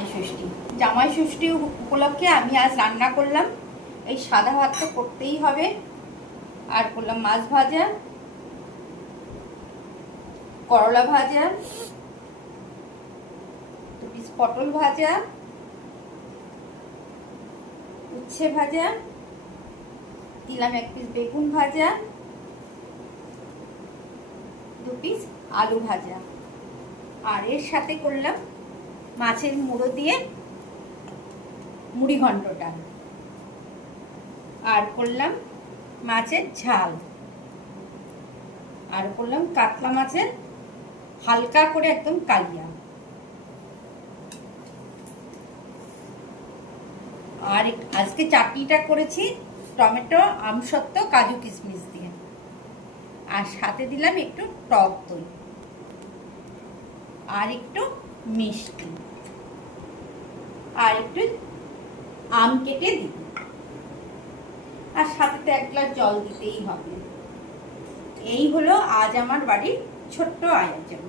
জামাই ষষ্ঠী। জামাই ষষ্ঠী উপলক্ষে আমি আজ রান্না করলাম এই সাদা ভাত তো করতেই হবে, আর করলাম মাছ ভাজা, করলা ভাজা, 2 পিস পটল ভাজা, উচ্ছে ভাজা, দিলাম 1 পিস বেগুন ভাজা, 2 পিস আলু ভাজা, আর এর সাথে করলাম মাছের মুড়ো দিয়ে মুড়ি ঘন্টটা, আর করলাম মাছের ঝাল, আর করলাম কাতলা মাছের হালকা করে একদম কালিয়া, আর আজকে চাটনিটা করেছি টমেটো, আমসত্ত্ব, কাজু কিশমিশ দিয়ে, আর সাথে দিলাম একটু টক দই আর একটু মিষ্টি আর একটু আম কেটে দিই, আর সাথে তো 1 গ্লাস জল দিতেই হবে। এই হলো আজ আমার বাড়ির ছোট্ট আয়োজন।